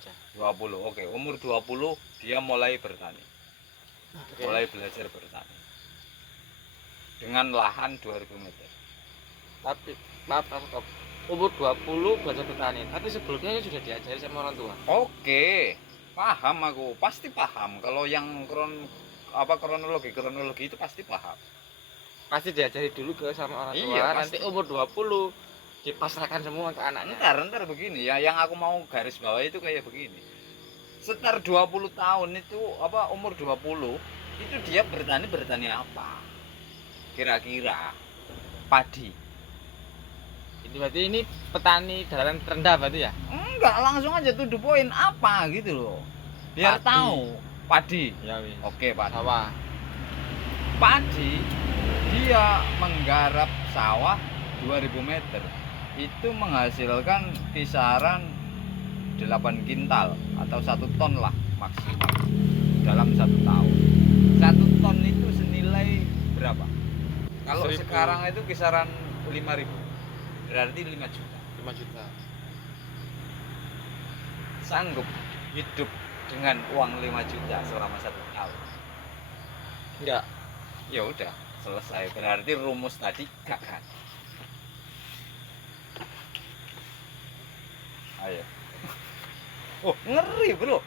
aja. 20. Oke, umur 20 dia mulai bertani. Oke. Mulai belajar bertani. Dengan lahan 2000 meter. Tapi maaf stop. Umur 20 belajar bertani. Tapi sebelumnya kan sudah diajari sama orang tua. Oke. Paham aku, pasti paham. Kalau yang kronologi itu pasti paham. Pasti diajari dulu ke sama orang tua. Iya, Nanti pasti. umur 20 dipasrahkan semua ke anaknya. Ntar begini ya, yang aku mau garis bawah itu kayak begini. Sekitar 20 tahun itu umur 20 itu dia bertani apa? Kira-kira padi. Ini berarti ini petani dataran rendah berarti ya? Enggak, langsung aja to the point apa gitu loh. Biar Padi. tahu. Padi. Ya wis. Oke, padi. Sawah. Padi dia menggarap sawah 2000 meter. Itu menghasilkan kisaran 8 kintal atau 1 ton lah maksimal dalam 1 tahun. 1 ton itu senilai berapa? Kalau 1000. sekarang itu kisaran 5.000, berarti 5 juta. 5 juta. Sanggup hidup dengan uang 5 juta selama 1 tahun? Enggak. Ya udah, selesai. Berarti rumus tadi gagal. Ayo. Oh, ngeri, Bro.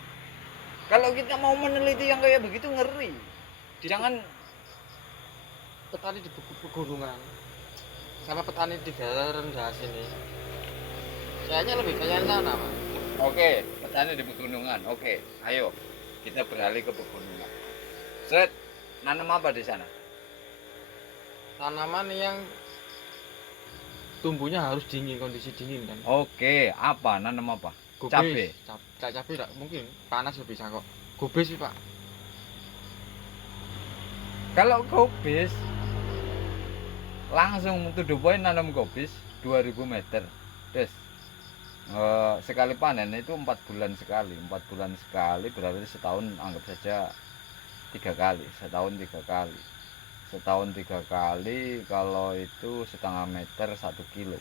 Kalau kita mau meneliti yang kayak begitu ngeri. Jangan Petani di pegunungan sama petani di daerah rendah sini. Kayaknya lebih kaya yang sana, Pak. Oke, petani di pegunungan. Oke, ayo kita beralih ke pegunungan. Set, nanam apa di sana? Tanaman yang tumbuhnya harus dingin, kondisi dingin kan. Oke, apa? Nanam apa? Gobis. Cabe. Cabe enggak mungkin, panas lebih bisa kok. Gobis sih, Pak. Kalau gobis langsung to the point, nanam gobis 2000 meter. Des. Sekali panen itu 4 bulan sekali. 4 bulan sekali berarti setahun anggap saja 3 kali. Setahun 3 kali. Setahun 3 kali, kalau itu setengah meter 1 kilo.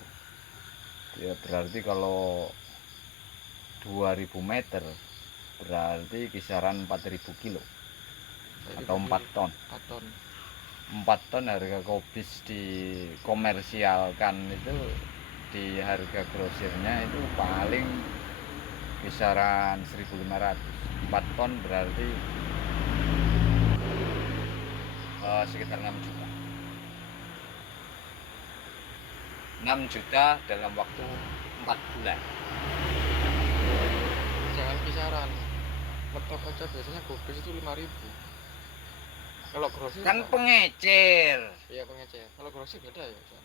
Ya berarti kalau 2000 meter berarti kisaran 4000 kilo atau 4 ton. 4 ton. 4 ton harga gobis dikomersialkan itu di harga grosirnya itu paling kisaran 1.500. 4 ton berarti sekitar 6 juta. 6 juta dalam waktu 4 bulan. Jangan kisaran. Mentok aja biasanya gobis itu 5.000. Kalau grosir Kan pengecer. iya pengecer. Kalau grosir beda ya, San.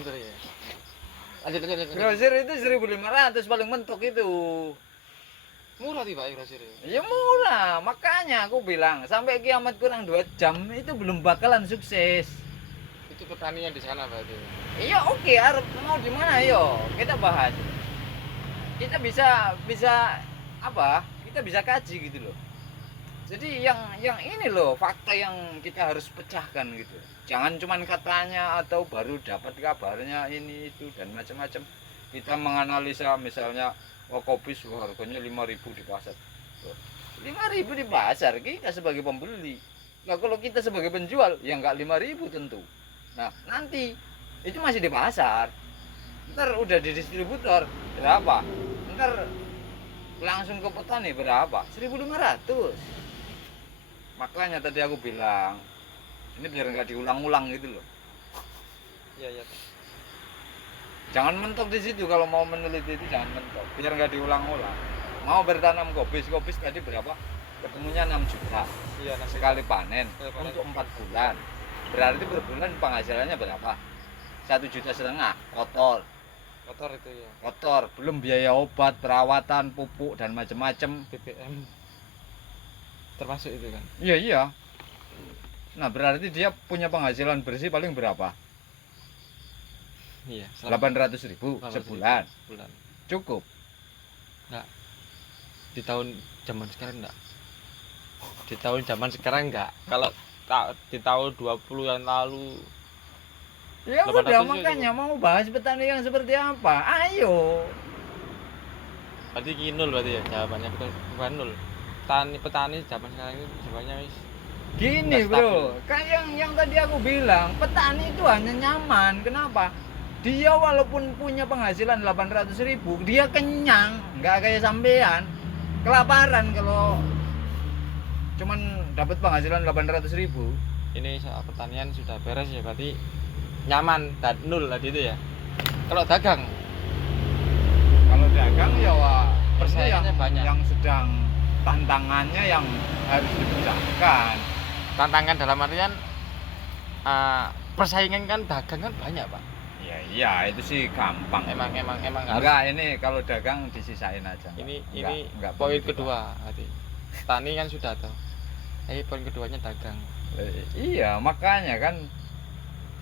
Bener ya. Lanjut. Grosir itu 1.500 paling mentok itu. Murah tiba grosir ya. Ya murah, makanya aku bilang sampai kiamat kurang 2 jam itu belum bakalan sukses. Itu pertanian di sana berarti. Iya oke, Arab mau di mana yo? Kita bahas. Kita bisa apa? Kita bisa kaji gitu loh. Jadi yang ini loh fakta yang kita harus pecahkan gitu. Jangan cuman katanya atau baru dapat kabarnya ini itu dan macam-macam. Kita menganalisa misalnya gobis harganya 5.000 di pasar. 5.000 di pasar kita sebagai pembeli. Nah kalau kita sebagai penjual ya enggak 5.000 tentu. Nah nanti itu masih di pasar. Ntar udah di distributor berapa? Ntar langsung ke petani berapa? 1.500. Makanya tadi aku bilang ini biar nggak diulang-ulang gitu loh. Iya. Jangan mentok di situ kalau mau meneliti itu, jangan mentok biar nggak diulang-ulang. Mau bertanam gobis tadi berapa? Ketemunya 6 juta. Iya, Sekali panen untuk 4 bulan. Berarti per bulan penghasilannya berapa? 1,5 juta kotor. Kotor itu ya. Kotor, belum biaya obat, perawatan, pupuk dan macam-macam. BBM termasuk itu kan. Iya. Nah, berarti dia punya penghasilan bersih paling berapa? Iya, 800.000 sebulan. Bulan. Cukup. Enggak. Di tahun zaman sekarang enggak. Di tahun zaman sekarang enggak. Kalau di tahun 20 yang lalu Ya 800 udah juga makanya mau bahas petani yang seperti apa? Ayo. Berarti iki nol berarti ya jawabannya, bukan nol. Petani zaman sekarang itu jawabannya wis Gini nggak bro, stabil. kan yang tadi aku bilang, petani itu hanya nyaman. Kenapa? Dia walaupun punya penghasilan 800.000, dia kenyang, nggak kayak sampean. Kelaparan kalau cuman dapat penghasilan 800.000. Ini soal pertanian sudah beres ya, berarti nyaman dan nol tadi itu ya. Kalau dagang Kalau dagang ya wah, ini persaingannya banyak. yang sedang tantangannya yang harus dipecahkan. Tantangan dalam artian persaingan kan dagang kan banyak pak. Iya itu sih gampang. Emang harus. Enggak, ini kalau dagang disisain aja. Ini enggak poin perlu kedua berarti. Tani kan sudah tuh. Ini poin keduanya dagang. iya, makanya kan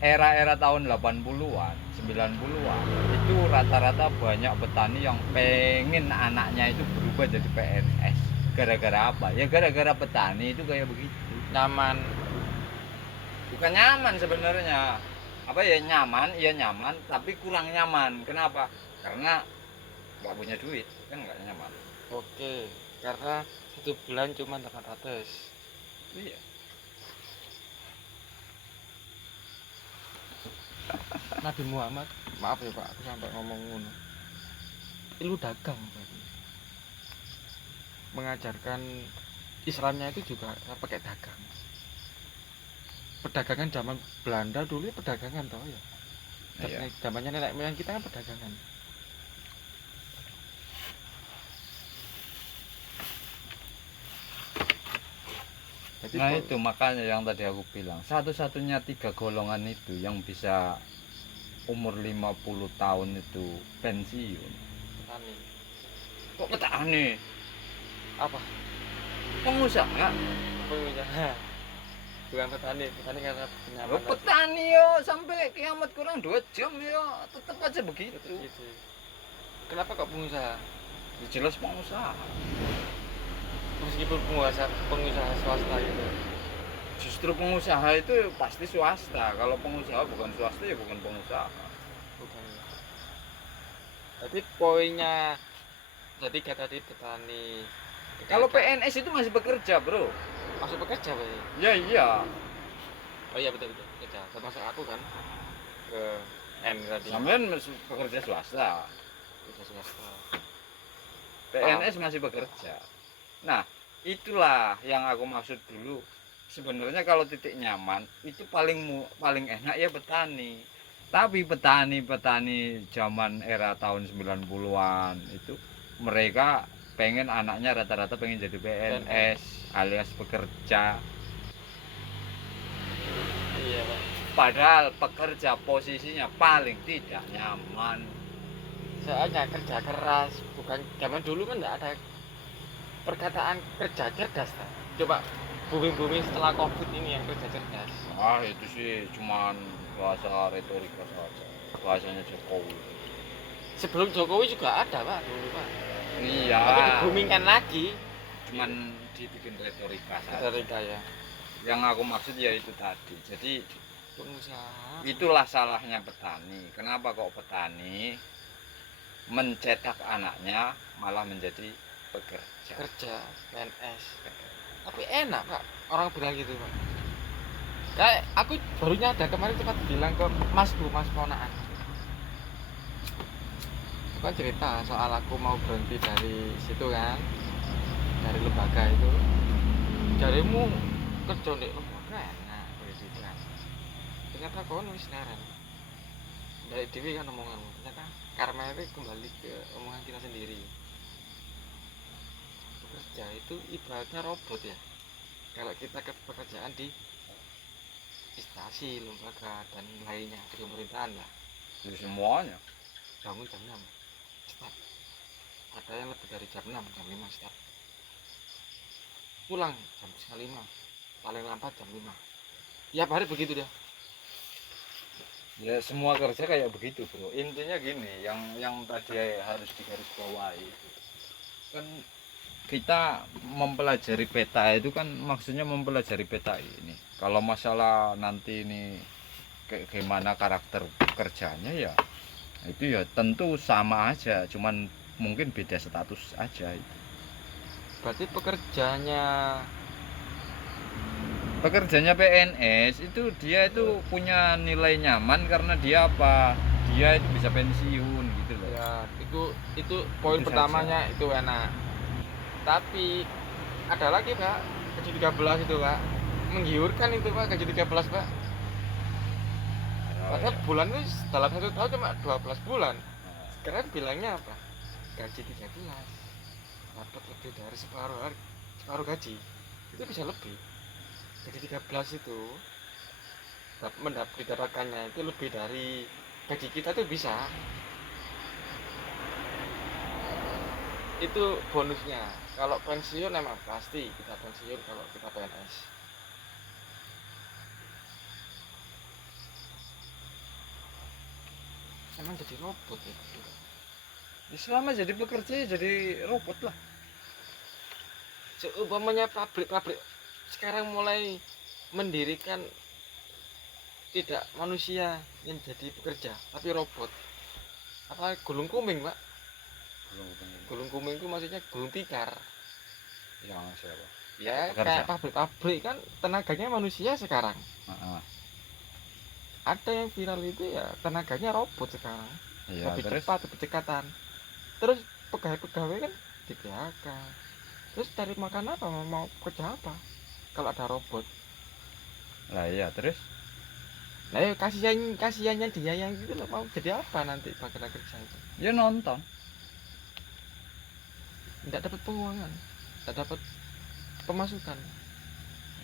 era-era tahun 80-an, 90-an itu rata-rata banyak petani yang pengen anaknya itu berubah jadi PNS. Gara-gara apa? Ya gara-gara petani itu kayak begitu. Nyaman. Bukan nyaman sebenarnya. Apa ya nyaman? Iya nyaman, tapi kurang nyaman. Kenapa? Karena nggak punya duit, kan nggak nyaman. Oke, karena 1 bulan cuma 800. Iya. Nabi Muhammad, maaf ya Pak, aku sampai ngomong ngono. Ilu dagang berarti. Mengajarkan Islamnya itu juga pakai dagang. Perdagangan zaman Belanda dulu perdagangan toh ya. Iya. Zamannya nenek moyang kita kan perdagangan. Jadi Nah itu makanya yang tadi aku bilang, satu-satunya 3 golongan itu yang bisa umur 50 tahun itu pensiun. petani. Kok petani? Apa? Pengusaha? Pengusaha. Bukan petani karena Oh, kenyamanan. petani yo sampai kiamat kurang 2 jam yo tetap aja begitu. Gitu. Kenapa kok pengusaha? Ya, jelas pengusaha. Meskipun pengusaha swasta gitu. Justru pengusaha itu pasti swasta. Kalau pengusaha bukan swasta ya bukan pengusaha. Bukan. Jadi poinnya jadi kata tadi petani. Kalau PNS itu masih bekerja, bro. Masuk bekerja Pak. Ya iya. Oh iya betul bekerja. Termasuk aku kan ke N tadi. Sampean masih bekerja swasta. Kerja swasta. PNS masih bekerja. Nah, itulah yang aku maksud dulu. Sebenarnya kalau titik nyaman itu paling enak ya petani. Tapi petani zaman era tahun 90-an itu mereka pengen anaknya rata-rata pengen jadi PNS alias bekerja. Iya Pak. Padahal pekerja posisinya paling tidak nyaman. Soalnya kerja keras, bukan zaman dulu kan enggak ada perkataan kerja cerdas tak? Coba booming setelah Covid ini yang kerja cerdas. Ah itu sih cuman bahasa retorika saja. Bahasanya Jokowi. Sebelum Jokowi juga ada Pak dulu Pak. Iya. Tapi diboomingkan lagi. Cuman dibikin retorika saja. Retorika ya. Yang aku maksud ya itu tadi. Jadi Pengusaha. itulah salahnya petani. Kenapa kok petani mencetak anaknya malah menjadi pekerja? Kerja PNS. Tapi enak Pak. Orang bilang gitu Pak. Kayak aku baru nyadar kemarin sempat bilang ke mas ponaan. Aku kan cerita soal aku mau berhenti dari situ kan, dari lembaga itu. Jarimu kerja di lembaga enak pendidikan. Ternyata kau nulis siaran. Dari Dewi kan omonganmu. Ternyata karma itu kembali ke omongan kita sendiri. Bekerja itu ibaratnya robot ya. Kalau kita ke pekerjaan di instansi, lembaga dan lainnya di pemerintahan lah. Jadi semuanya. Bangun jam 6 start. Ada yang lebih dari jam 6, jam 5 start. Pulang jam setengah 5, paling lambat jam 5. Tiap hari begitu dia. Ya semua kerja kayak begitu bro. Intinya gini, yang tadi harus digarisbawahi kan kita mempelajari peta itu kan maksudnya mempelajari peta ini. Kalau masalah nanti ini kayak gimana karakter kerjanya ya itu ya tentu sama aja, cuman mungkin beda status aja itu. Berarti Pekerjanya PNS itu dia itu punya nilai nyaman karena dia apa? Dia itu bisa pensiun gitu loh. ya itu poin Itu pertamanya itu enak. Tapi ada lagi Pak, gaji 13 itu Pak. Menggiurkan itu Pak, gaji 13 Pak. Padahal bulan itu dalam 1 tahun cuma 12 bulan. Sekarang bilangnya apa? Gaji 13. Dapat lebih dari separuh gaji. Itu bisa lebih. Gaji 13 itu didapatkannya itu lebih dari gaji kita tuh bisa. Itu bonusnya. Kalau pensiun emang pasti kita pensiun kalau kita PNS. Emang jadi robot ya. Ya, selama jadi pekerja ya jadi robot lah. Seumpamanya pabrik-pabrik sekarang mulai mendirikan tidak manusia yang jadi pekerja tapi robot. Apa gulung kuming Pak? Gulung kuming itu maksudnya gulung tikar. Yang siapa? Ya Pekerja. kayak pabrik-pabrik kan tenaganya manusia sekarang. Heeh. Ada yang viral itu ya tenaganya robot sekarang. Iya, Lebih terus cepat, lebih cekatan. Terus pegawai-pegawai kan di PHK. Terus cari makan apa? Mau kerja apa? Kalau ada robot. lah iya terus Nah ya kasihannya dia yang gitu loh, mau jadi apa nanti bakal kerja itu. ya nonton. Tidak dapat penguangan, tidak dapat pemasukan.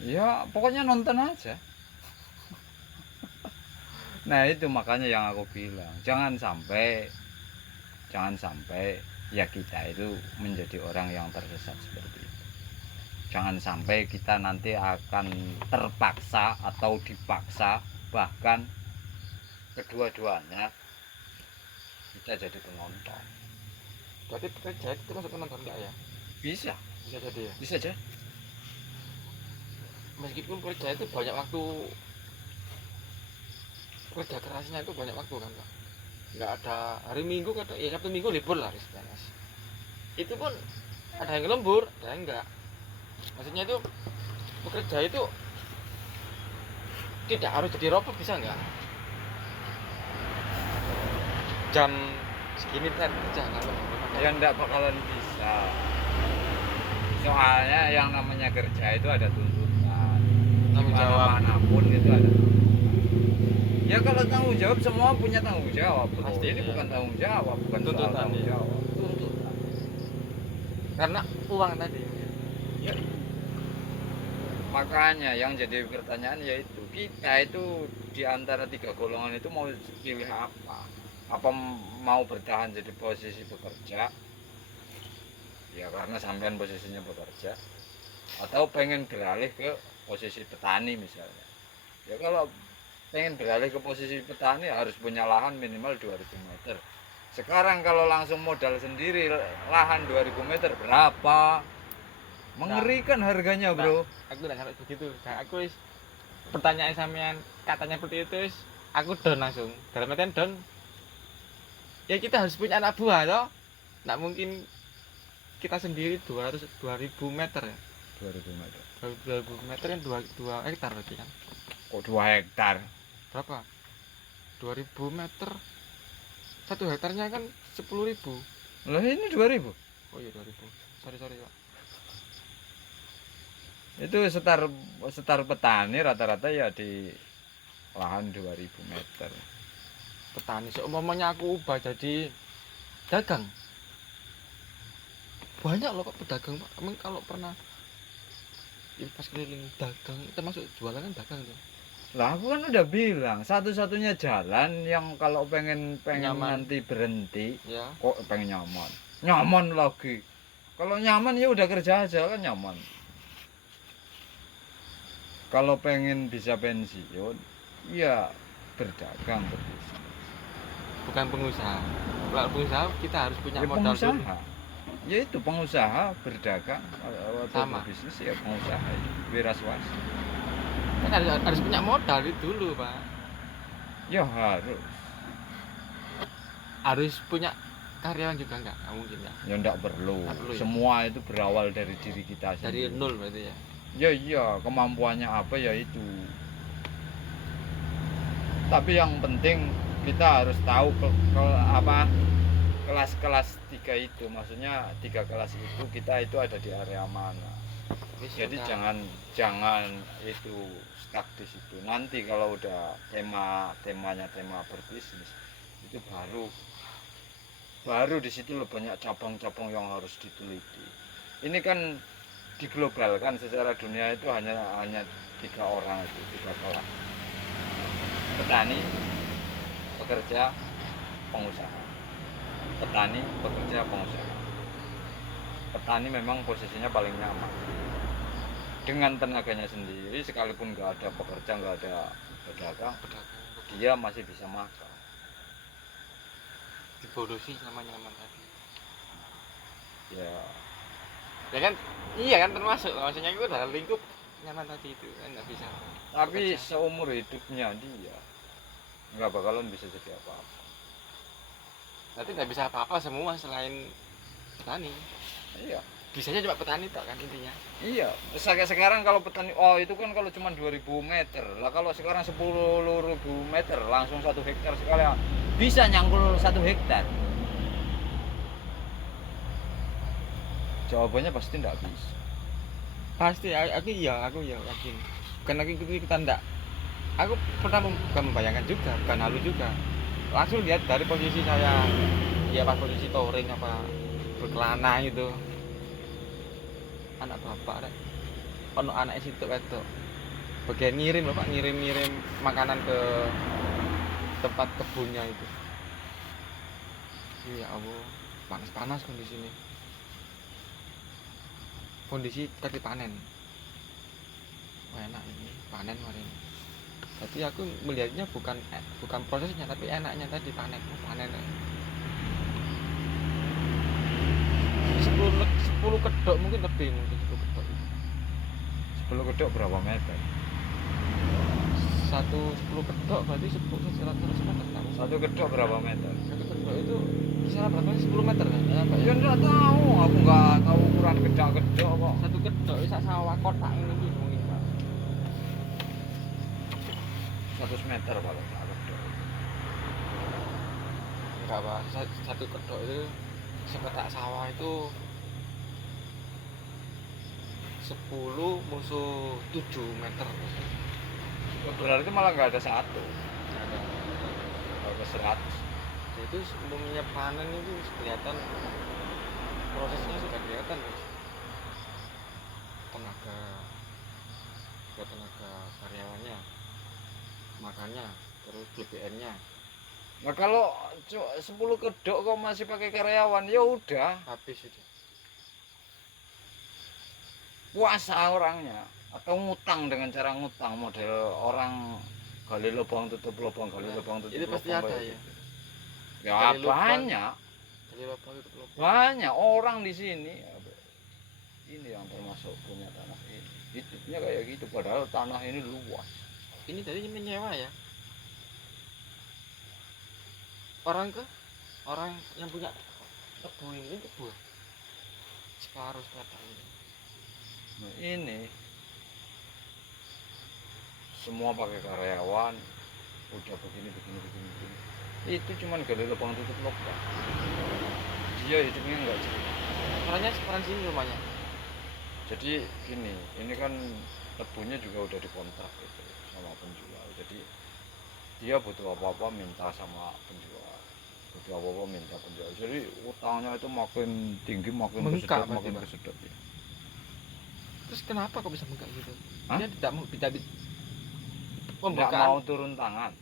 Ya pokoknya nonton aja. Nah itu makanya yang aku bilang jangan sampai ya kita itu menjadi orang yang tersesat seperti itu. Jangan sampai kita nanti akan terpaksa atau dipaksa, bahkan kedua-duanya kita jadi penonton. Berarti pekerja itu masuk penonton enggak ya? Bisa Jadi ya. aja. Meskipun kerja itu banyak waktu, kerja kerasnya itu banyak waktu kan Pak. Nggak ada hari Minggu kata ya Sabtu Minggu libur lah di PNS. Itu pun ada yang lembur, ada yang enggak. Maksudnya itu bekerja itu tidak harus jadi robot, bisa enggak? Jam segini kan kerja kalau Ya enggak bakalan bisa. Soalnya yang namanya kerja itu ada tuntutan. Tanggung jawab. Manapun itu ada. Ya kalau tanggung jawab semua punya tanggung jawab. Bro. Pasti, Ini ya. bukan tanggung jawab, bukan soal Tuntutan, tanggung ya. jawab. Tuntutan. karena uang tadi. Ya. Makanya yang jadi pertanyaan yaitu kita itu di antara 3 golongan itu mau pilih apa? Apa mau bertahan jadi posisi bekerja? Ya karena sampean posisinya bekerja, atau pengen beralih ke posisi petani misalnya. Ya kalau pengen beralih ke posisi petani harus punya lahan minimal 2000 meter. Sekarang kalau langsung modal sendiri lahan 2000 meter berapa? Mengerikan harganya, Bro. Aku udah sampai begitu. Nah, aku pertanyaan sampean katanya seperti itu, aku down langsung. Dalam artian down. Ya kita harus punya anak buah toh. Nggak mungkin kita sendiri 2000 meter ya. 2000 meter. 2000 meter kan 2 hektar berarti kan. Kok 2 hektar? Berapa? 2000 meter. 1 hektarnya kan 10.000. Lah ini 2000. Oh iya 2000. Sorry Pak. Itu setar petani rata-rata ya di lahan 2000 meter. Petani seumpamanya aku ubah jadi dagang. Banyak loh Pak pedagang Pak. Emang kalau pernah pas keliling dagang, termasuk jualan kan dagang tuh. Lah aku kan udah bilang satu-satunya jalan yang kalau pengen Nyaman. nanti berhenti Ya. kok pengen nyaman lagi. Kalau nyaman ya udah kerja aja kan nyaman. Kalau pengen bisa pensiun ya berdagang berbisnis. Bukan pengusaha. Kalau pengusaha kita harus punya Ya modal dulu. pengusaha. Ya itu pengusaha berdagang atau Sama. berbisnis ya pengusaha itu wira swasta. Kan harus punya modal itu dulu Pak. Ya harus. Harus punya karyawan juga nggak mungkin ya. Ya ndak perlu. Nggak perlu ya? Semua itu berawal dari diri kita Dari sendiri. nol berarti ya. Ya iya, kemampuannya apa ya itu. Tapi yang penting kita harus tahu apa kelas-kelas 3 itu, maksudnya 3 kelas itu kita itu ada di area mana. Wis, Jadi udah. jangan itu stuck di situ. Nanti kalau udah temanya tema berbisnis itu baru di situ loh banyak cabang-cabang yang harus diteliti. Ini kan diglobalkan secara dunia itu hanya 3 orang itu, 3 kelas. Petani, pekerja, pengusaha. Petani, pekerja, pengusaha. Petani memang posisinya paling nyaman dengan tenaganya sendiri, sekalipun nggak ada pekerja, nggak ada pedagang, dia masih bisa makan. Dibodosi sama nyaman tadi. Ya Ya kan? Iya kan termasuk. Maksudnya itu dalam lingkup nyaman tadi itu kan nggak bisa. tapi Pekerja. seumur hidupnya dia nggak bakalan bisa jadi apa-apa. Nanti nggak bisa apa-apa semua selain petani. Iya. Bisanya cuma petani tok kan intinya. Iya, sekarang kalau petani, oh itu kan kalau cuma 2000 meter lah, kalau sekarang 10.000 meter langsung 1 hektar sekali bisa nyangkul 1 hektar. Jawabannya pasti tidak bisa. Pasti aku yakin. Bukan lagi ikutan enggak. Aku pernah bukan membayangkan juga, bukan halu juga. Langsung lihat dari posisi saya, ya pas posisi touring apa berkelana gitu. Anak bapak rek. Ono anak situ itu. Bagian ngirim loh Pak, ngirim makanan ke tempat kebunnya itu. Ya Allah, panas kondisi ini. Kondisi tadi panen. Wah, enak ini, panen hari ini. Jadi aku melihatnya bukan prosesnya tapi enaknya tadi panen. 10 kedok mungkin lebih 10 kedok. 10 kedok berapa meter? 10 kedok berarti 100 meter tahu. 1 kedok berapa meter? 1 kedok itu kisaran berapa? 10 meter kan? Apa Ya ya? enggak tahu, aku nggak tahu ukuran kedok kok. 1 kedok bisa sawah kotak ini gitu mungkin Pak. 100 meter kalau 1 kedok. Enggak Pak, 1 kedok itu sekotak sawah itu 10 musuh 7 meter. Berarti malah nggak ada 1. Ada. Kalau ke 100. Itu sebelumnya panen itu kelihatan prosesnya sudah kelihatan guys. Tenaga karyawannya, makannya, terus BBM-nya Nah kalau 10 kedok kok masih pakai karyawan, ya udah habis itu. puasa orangnya atau ngutang dengan cara ngutang model orang gali lubang tutup lubang, gali lubang tutup Itu pasti lubang ada kayak ya. gitu. Ya Gali lubang. banyak, Jadi bapak itu lubang. banyak orang di sini. Ini yang termasuk punya tanah ini. Hidupnya kayak gitu, padahal tanah ini luas. Ini tadi menyewa ya. Orang yang punya tebu ini tebu separuh ini. Nah, ini semua pakai karyawan, udah begini. Itu cuman gali lubang tutup lubang. Dia hidupnya nggak jelas. Orangnya sekarang sini rumahnya. Jadi gini, ini kan tebunya juga udah dikontrak gitu sama penjual. Jadi dia butuh apa-apa minta sama penjual. Jadi utangnya itu makin tinggi, makin Bengkak kesedot, makin berarti, Pak? kesedot ya. Terus kenapa kok bisa bengkak gitu? Hah? Dia tidak mau tidak Nggak pembukaan. mau turun tangan.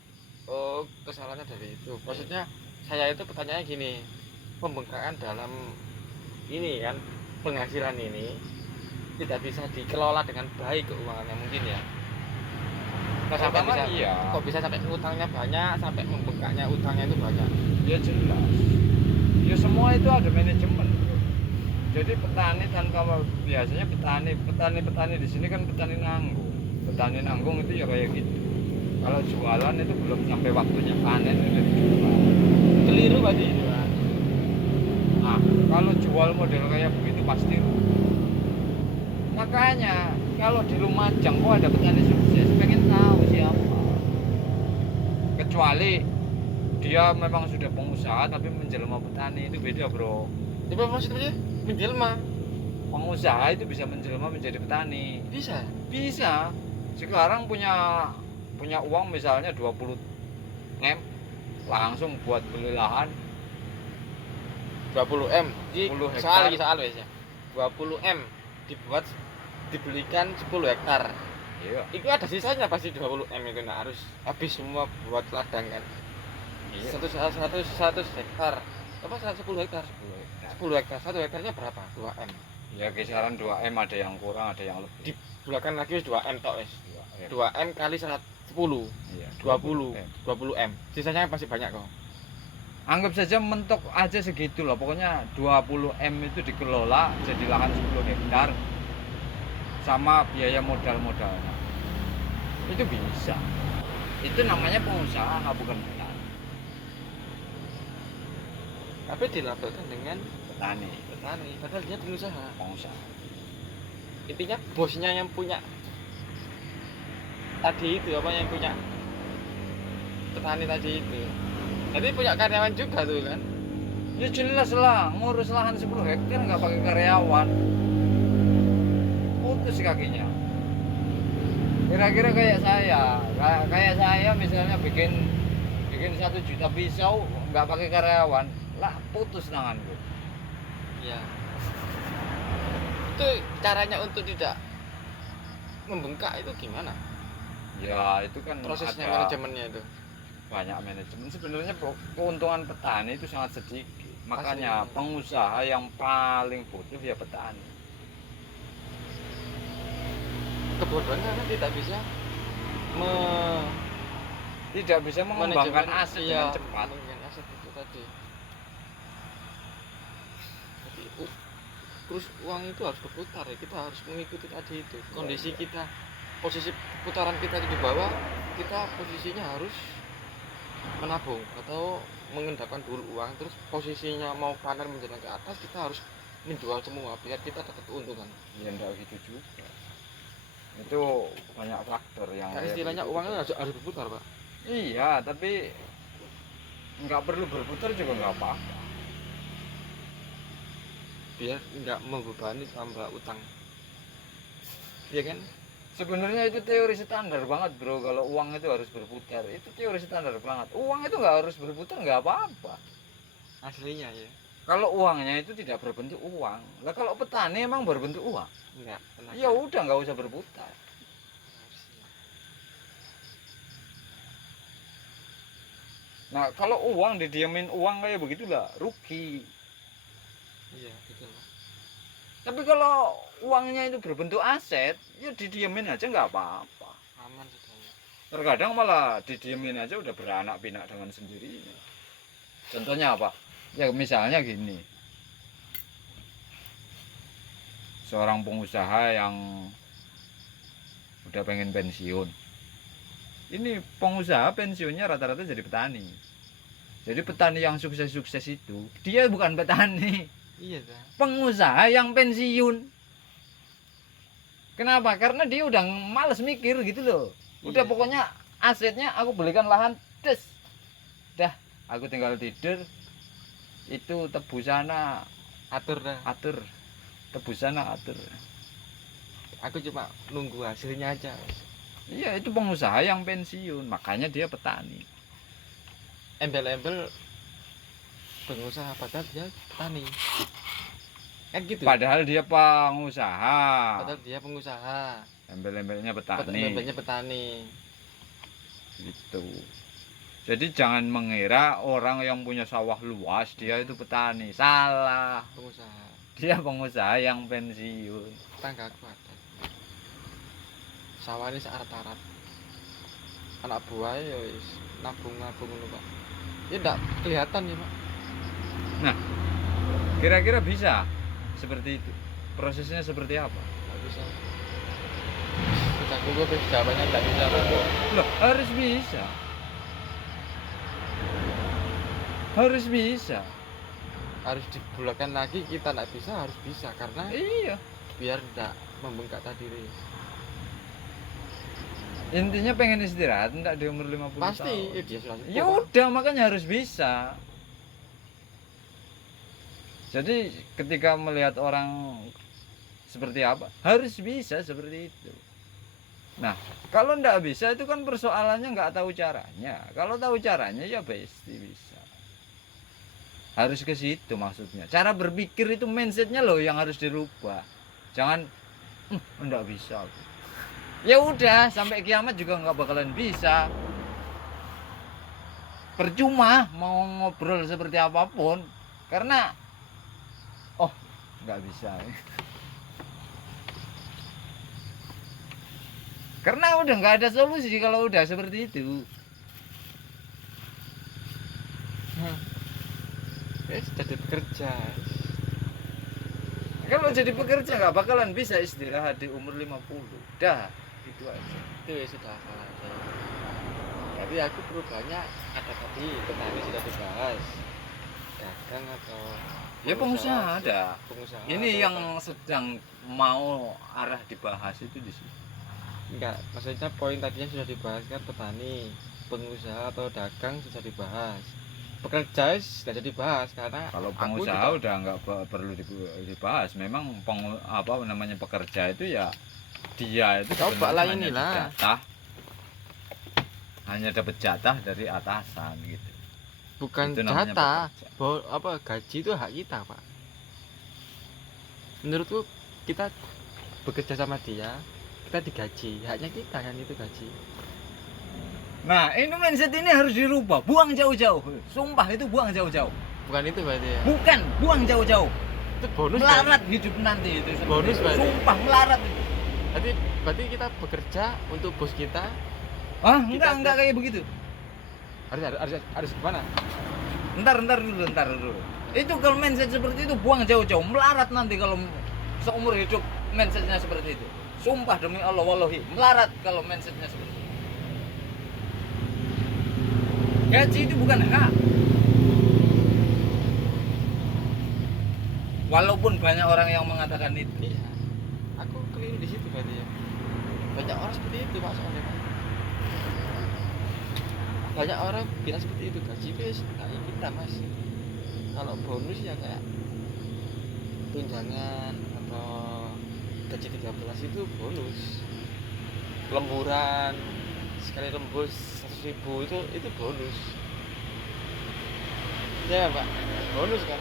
Oh, kesalahannya dari itu. Maksudnya saya itu pertanyaannya gini, pembengkakan dalam ini kan penghasilan ini tidak bisa dikelola dengan baik keuangannya mungkin ya. Kok sampai Pertama, bisa, iya. kok bisa sampai utangnya banyak, sampai membengkaknya utangnya itu banyak. Ya jelas. Ya semua itu ada manajemen. Jadi petani tanpa biasanya petani di sini kan petani nanggung. Petani nanggung itu ya kayak gitu. Kalau jualan itu belum sampai waktunya panen udah dijual. Keliru berarti itu kan. jual model kayak begitu pasti rugi. Makanya kalau di Lumajang kok ada petani sukses, pengen tahu siapa. Kecuali dia memang sudah pengusaha tapi menjelma petani, itu beda bro. Itu maksudnya menjelma. Pengusaha itu bisa menjelma menjadi petani. Bisa. Bisa. Sekarang punya uang misalnya 20 M, langsung buat beli lahan 20 M. 10 Soal hektar. soal wes ya. 20 M dibelikan 10 hektar. Iya. Itu ada sisanya pasti 20 M itu nggak harus habis semua buat ladang kan. Iya. Satu hektar. Apa 10 hektar? 10 hektar. 1 hektarnya berapa? 2 M. Ya kisaran 2 M, ada yang kurang, ada yang lebih. Dibulakan lagi wis 2 M tok wis. 2 M. 2 M kali 10. Iya, 20. M. 20 M. Sisanya pasti banyak kok. Anggap saja mentok aja segitu lah. Pokoknya 20 M itu dikelola jadi lahan 10 hektar sama biaya modalnya. Itu bisa. Itu namanya pengusaha, bukan petani. Tapi dilabelkan dengan Petani, petani, padahal dia pengusaha. pengusaha. Intinya bosnya yang punya tadi itu apa yang punya petani tadi itu. Jadi punya karyawan juga tuh kan. Ya jelas lah, ngurus lahan 10 hektar nggak pakai karyawan. Putus kakinya. Kira-kira kayak saya misalnya bikin 1 juta pisau nggak pakai karyawan, lah putus tanganku. Iya. Itu caranya untuk tidak membengkak itu gimana? Ya itu kan Prosesnya ada manajemennya itu. banyak manajemen. Sebenarnya keuntungan petani itu sangat sedikit. Makanya Pasti. pengusaha yang paling butuh ya petani. Kebodohan karena tidak bisa Tidak bisa mengembangkan manajemen, aset iya, dengan cepat. mengembangkan aset itu tadi. Jadi terus uang itu harus berputar ya, kita harus mengikuti tadi itu. Kondisi Iya. kita, posisi putaran kita di bawah, kita posisinya harus menabung atau mengendapkan dulu uang, terus posisinya mau panen menjelang ke atas kita harus menjual semua biar kita dapat keuntungan. Ya enggak gitu juga. Itu banyak faktor yang Nah, kayak istilahnya begitu. uangnya harus berputar, Pak. Iya, tapi nggak perlu berputar juga nggak apa-apa. Biar nggak membebani tambah utang. Iya kan? Sebenarnya itu teori standar banget bro, kalau uang itu harus berputar. Itu teori standar banget. Uang itu nggak harus berputar, nggak apa-apa. Aslinya ya. Kalau uangnya itu tidak berbentuk uang. Lah kalau petani emang berbentuk uang. Enggak, tenaga. Ya udah nggak usah berputar. Nah kalau uang didiamin uang kayak begitulah rugi. Iya, betul, Pak. Tapi kalau uangnya itu berbentuk aset, ya didiamin aja nggak apa-apa. Aman sudah. Terkadang malah didiamin aja udah beranak pinak dengan sendirinya. Contohnya apa? Ya misalnya gini. Seorang pengusaha yang udah pengen pensiun. Ini pengusaha pensiunnya rata-rata jadi petani. Jadi petani yang sukses-sukses itu, dia bukan petani, Iya, dah. pengusaha yang pensiun. Kenapa? Karena dia udah males mikir gitu loh. Udah Iya. pokoknya asetnya aku belikan lahan, des. Dah, aku tinggal tidur. Itu tebusana Atur dah. atur. Tebusana atur. Aku cuma nunggu hasilnya aja. Iya, itu pengusaha yang pensiun, makanya dia petani. Embel-embel pengusaha padahal dia petani. Kan gitu. Padahal dia pengusaha. Padahal dia pengusaha. Embel-embelnya petani. Embel-embelnya petani. Gitu. Jadi jangan mengira orang yang punya sawah luas dia itu petani. Salah. Pengusaha. Dia pengusaha yang pensiun. Tanggaku ada. Sawah ini searat-arat. Anak buah ya wis nabung-nabung ngono, Pak. Ya enggak kelihatan ya, Pak. Kira-kira bisa seperti itu. Prosesnya seperti apa? Enggak bisa. Kita gue jawabannya enggak bisa, Pak. Loh, harus bisa. Harus bisa. harus dibulatkan lagi, kita nggak bisa harus bisa karena Iya. biar tidak membengkak tadi. Intinya pengen istirahat enggak di umur 50 Pasti tahun. dia sudah sepuh, Ya Pak. udah, makanya harus bisa. Jadi ketika melihat orang seperti apa, harus bisa seperti itu. Nah, kalau ndak bisa itu kan persoalannya nggak tahu caranya. Kalau tahu caranya ya pasti bisa. Harus ke situ maksudnya. Cara berpikir itu mindsetnya loh yang harus dirubah. Jangan ndak bisa. Ya udah, sampai kiamat juga nggak bakalan bisa. Percuma mau ngobrol seperti apapun, karena nggak bisa. Karena udah nggak ada solusi kalau udah seperti itu. Jadi bekerja. Kalau jadi pekerja nggak bakalan bisa istirahat di umur 50. Dah, itu aja. Itu ya sudah salah saya. Tapi aku perubahannya ada tadi, petani sudah dibahas, dagang atau Ya pengusaha ada. pengusaha Ini atau yang apa. sedang mau arah dibahas itu di sini. Enggak, maksudnya poin tadinya sudah dibahas kan, petani, pengusaha atau dagang sudah dibahas, pekerja sudah dibahas karena Kalau aku pengusaha juga- udah nggak perlu dibahas. Memang apa namanya pekerja itu ya dia itu Coba lah sebenarnya hanya inilah. hanya dapat jatah dari atasan gitu. bukan Itu namanya jatah, pekerja. apa gaji itu hak kita, Pak. Menurutku kita bekerja sama dia, kita digaji, haknya kita kan itu gaji. Nah, ini mindset ini harus dirubah. Buang jauh-jauh. Sumpah itu buang jauh-jauh. Bukan itu berarti ya. Bukan, buang jauh-jauh. Itu bonus kan? Melarat hidup nanti itu. seperti Bonus itu. berarti. Sumpah melarat itu. Berarti kita bekerja untuk bos kita. Hah? Kita Enggak kayak begitu. Harus gimana? Ntar dulu. Itu kalau mindset seperti itu buang jauh-jauh. Melarat nanti kalau seumur hidup mindsetnya seperti itu. Sumpah demi Allah wallahi, melarat kalau mindsetnya seperti itu. Gaji itu bukan hak. Walaupun banyak orang yang mengatakan itu. Iya. Aku keliru di situ berarti ya. Banyak orang seperti itu, Pak, soalnya, Pak. Banyak orang bilang seperti itu, gaji itu kayak kita, Mas. Kalau bonus ya kayak tunjangan atau gaji 13 itu bonus. Lemburan sekali lembus 100.000 itu bonus. Ya, Pak. Bonus kan.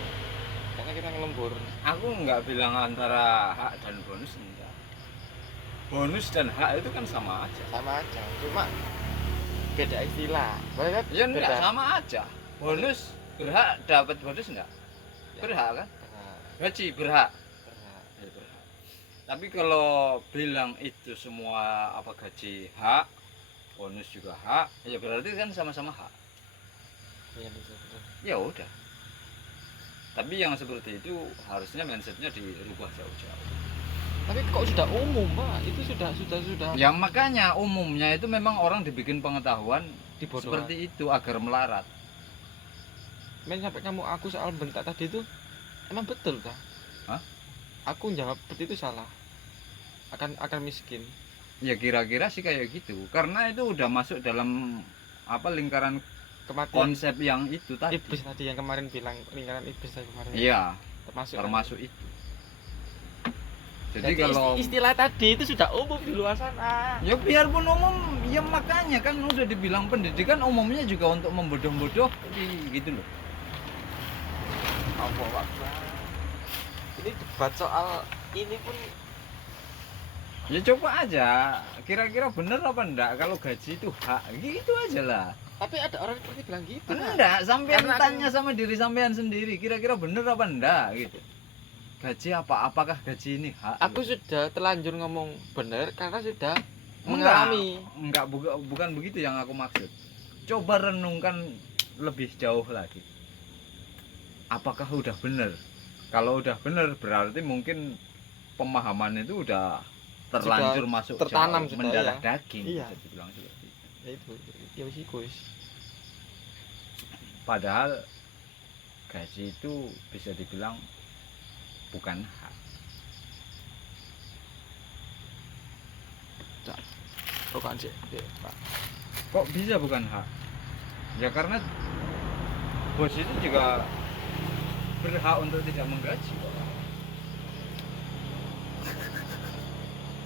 Karena kita ngelembur. Aku nggak bilang antara hak dan bonus enggak. Bonus dan hak itu kan sama aja. Sama aja, cuma beda istilah. Banyak Ya enggak sama aja. Bonus berhak dapat bonus enggak? Berhak kan? Gaji berhak. Ya, berhak. Tapi kalau bilang itu semua apa gaji hak, bonus juga hak, ya berarti kan sama-sama hak. Iya, betul. Ya udah. Tapi yang seperti itu harusnya mindsetnya dirubah jauh-jauh. Tapi kok sudah umum, Pak? Itu sudah. Ya makanya umumnya itu memang orang dibikin pengetahuan Dibodohkan. seperti itu agar melarat. Men sampai kamu aku soal bentak tadi itu emang betul kah? Hah? Aku jawab seperti itu salah. Akan miskin. Ya kira-kira sih kayak gitu. Karena itu udah masuk dalam apa lingkaran Kematian konsep yang itu tadi. iblis tadi yang kemarin bilang lingkaran iblis tadi kemarin. Iya, Termasuk itu. Jadi kalau istilah tadi itu sudah umum di luar sana. ya biarpun umum, ya makanya kan udah dibilang pendidikan umumnya juga untuk membodoh-bodoh gitu loh. Allah Akbar. Ini debat soal ini pun Ya coba aja, kira-kira bener apa enggak kalau gaji itu hak, gitu aja lah. tapi ada orang seperti bilang gitu. Pak. Enggak, sampean Karena tanya sama diri sampean sendiri, kira-kira bener apa enggak gitu. Gaji apakah gaji ini hak? Aku sudah terlanjur ngomong benar karena sudah Enggak, mengalami. enggak bukan begitu yang aku maksud. Coba renungkan lebih jauh lagi. Apakah udah bener? Kalau udah bener berarti mungkin pemahaman itu udah terlanjur masuk tertanam jauh, sudah, mendarah ya. daging Iya. bisa dibilang seperti itu. Ya itu ya wis iku wis. Padahal gaji itu bisa dibilang bukan hak. Bukan sih, Pak. Kok bisa bukan hak? Ya karena bos itu juga berhak untuk tidak menggaji kok.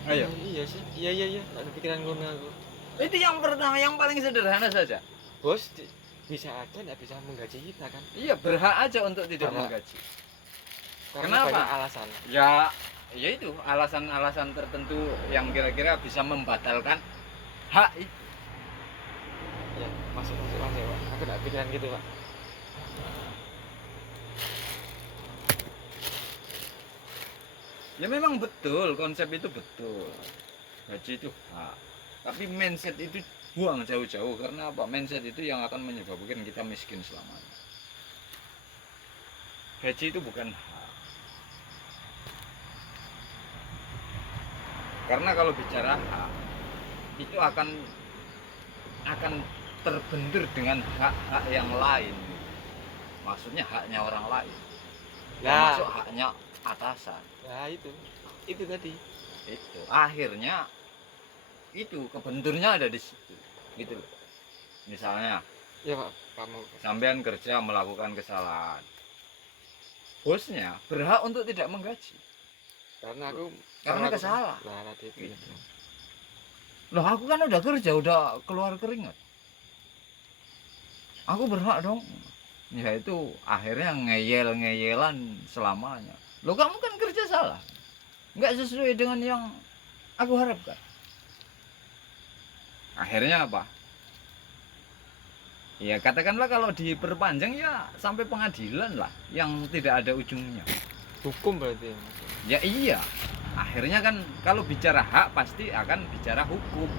Ayo, Iya sih. Iya. Nggak kepikiran ngono aku. itu yang pertama, yang paling sederhana saja. Bos bisa aja nggak bisa menggaji kita kan? Iya, berhak aja untuk tidak Berhak. menggaji. Karena Kenapa? banyak alasan. Ya itu alasan-alasan tertentu yang kira-kira bisa membatalkan hak itu. Ya, masuk Pak. Aku nggak pikiran gitu, Pak. Ya memang betul, konsep itu betul. Gaji itu hak. Tapi mindset itu buang jauh-jauh. Karena apa? Mindset itu yang akan menyebabkan kita miskin selamanya. Gaji itu bukan hak. Karena kalau bicara hak, itu akan terbentur dengan hak-hak yang lain. Maksudnya haknya orang lain. Nah. Termasuk haknya atasan. Nah, itu tadi. Itu akhirnya itu kebenturnya ada di situ, gitu loh. Misalnya Ya, Pak, kamu sampean kerja melakukan kesalahan, bosnya berhak untuk tidak menggaji karena aku karena kesalahan. Nah, tadi itu. Gitu. Loh, aku kan udah kerja, udah keluar keringat, aku berhak dong. Ya itu akhirnya ngeyel-ngeyelan selamanya. Loh, kamu kan kerja salah, nggak sesuai dengan yang aku harapkan. Akhirnya apa? Ya katakanlah kalau diperpanjang ya sampai pengadilan lah, yang tidak ada ujungnya. Hukum berarti ya, Mas. Ya iya, akhirnya kan kalau bicara hak pasti akan bicara hukum.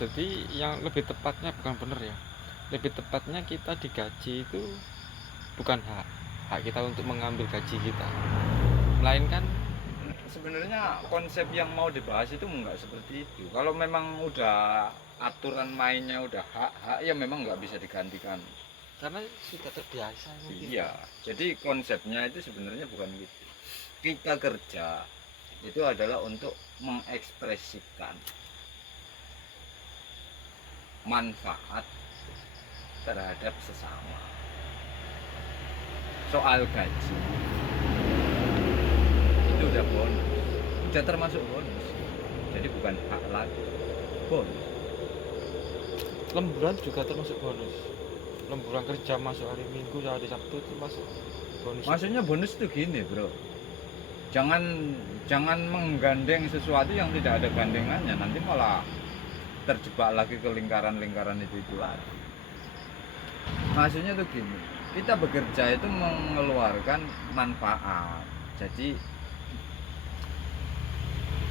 Jadi yang lebih tepatnya bukan bener ya. Lebih tepatnya kita digaji itu bukan hak kita untuk mengambil gaji kita. Melainkan Sebenarnya konsep yang mau dibahas itu enggak seperti itu. Kalau memang udah aturan mainnya udah hak ya memang nggak bisa digantikan. karena sudah terbiasa mungkin. Iya, jadi konsepnya itu sebenarnya bukan gitu. Kita kerja itu adalah untuk mengekspresikan manfaat terhadap sesama. Soal gaji itu udah bonus, udah termasuk bonus. Jadi bukan hak lagi, bonus. Lemburan juga termasuk bonus. Lemburan kerja masuk hari Minggu, hari Sabtu itu masuk bonus. Maksudnya bonus itu gini, bro. Jangan menggandeng sesuatu yang tidak ada gandengannya, nanti malah terjebak lagi ke lingkaran-lingkaran itu lagi. Maksudnya tuh gini, kita bekerja itu mengeluarkan manfaat. Jadi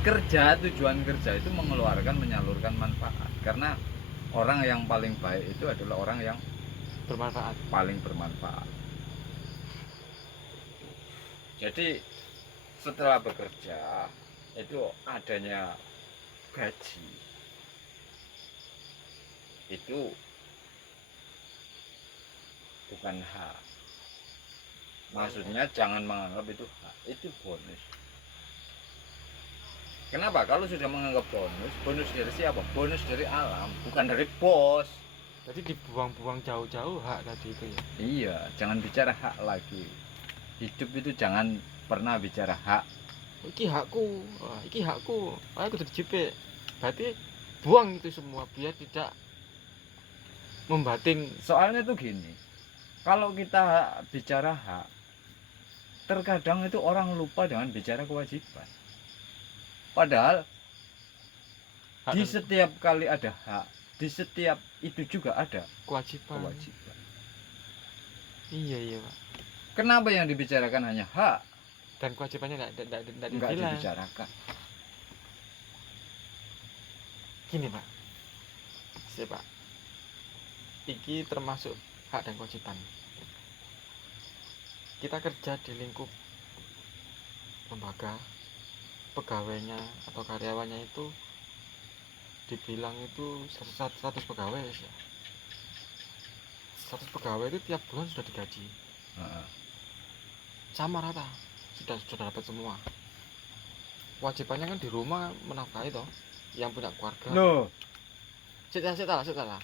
tujuan kerja itu mengeluarkan, menyalurkan manfaat. Karena orang yang paling baik itu adalah orang yang Bermanfaat. paling bermanfaat. Jadi setelah bekerja itu adanya gaji, itu bukan hak. Maksudnya jangan menganggap itu hak, itu bonus. Kenapa? Kalau sudah menganggap bonus dari siapa? Bonus dari alam, bukan dari bos. Jadi dibuang-buang jauh-jauh hak tadi itu ya. Iya, jangan bicara hak lagi. Hidup itu jangan pernah bicara hak. Iki hakku, wah, iki hakku. Aku kudu dijipik. Berarti buang itu semua biar tidak membatin. Soalnya tuh gini, kalau kita bicara hak, terkadang itu orang lupa dengan bicara kewajiban. Padahal Hak di dan setiap kali ada hak, di setiap itu juga ada kewajiban. kewajiban. Iya, Pak. Kenapa yang dibicarakan hanya hak, Dan kewajibannya enggak enggak dibilang. dibicarakan? Gini, Pak. Si, Pak. Iki termasuk hak dan kewajiban. Kita kerja di lingkup lembaga, pegawainya atau karyawannya itu dibilang itu status pegawai ya. status pegawai itu tiap bulan sudah digaji. Heeh. Sama rata. Sudah dapat semua. Kewajibannya kan di rumah menafkahi toh, yang punya keluarga. No. Sik lah.